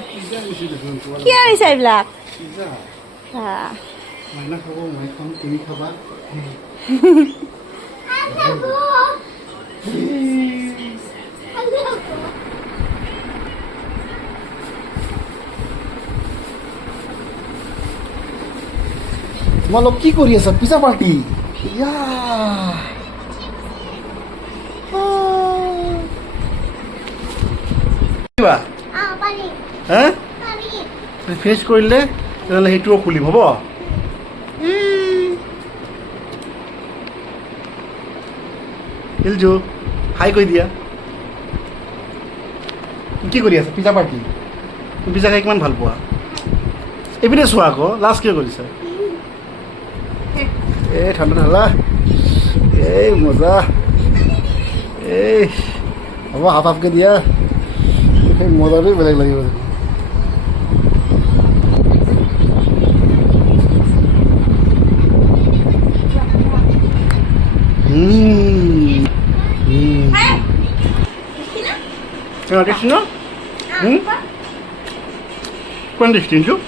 কি হৈছে এইবিলাক মাইনা খাব মই খাম তুমি খাবা তোমালোক কি কৰি আছা পিজ্জা পাৰ্টি ফিনিছ কৰিলে তেনেহ'লে সেইটোও খুলিম হ'ব ইলজু হাই কৈ দিয়া কি কৰি আছা পিজ্জা পাৰ্টি পিজ্জা খাই কিমান ভাল পোৱা এইপিনে চোৱা আকৌ লাষ্ট কিয় কৰিছা এই ঠাণ্ডা ঠাণ্ডা এই মজা এই হ'ব হাফ হাফকৈ দিয়া সেই মজাটোৱে বেলেগ লাগিব Destino? ¿Cuál destino?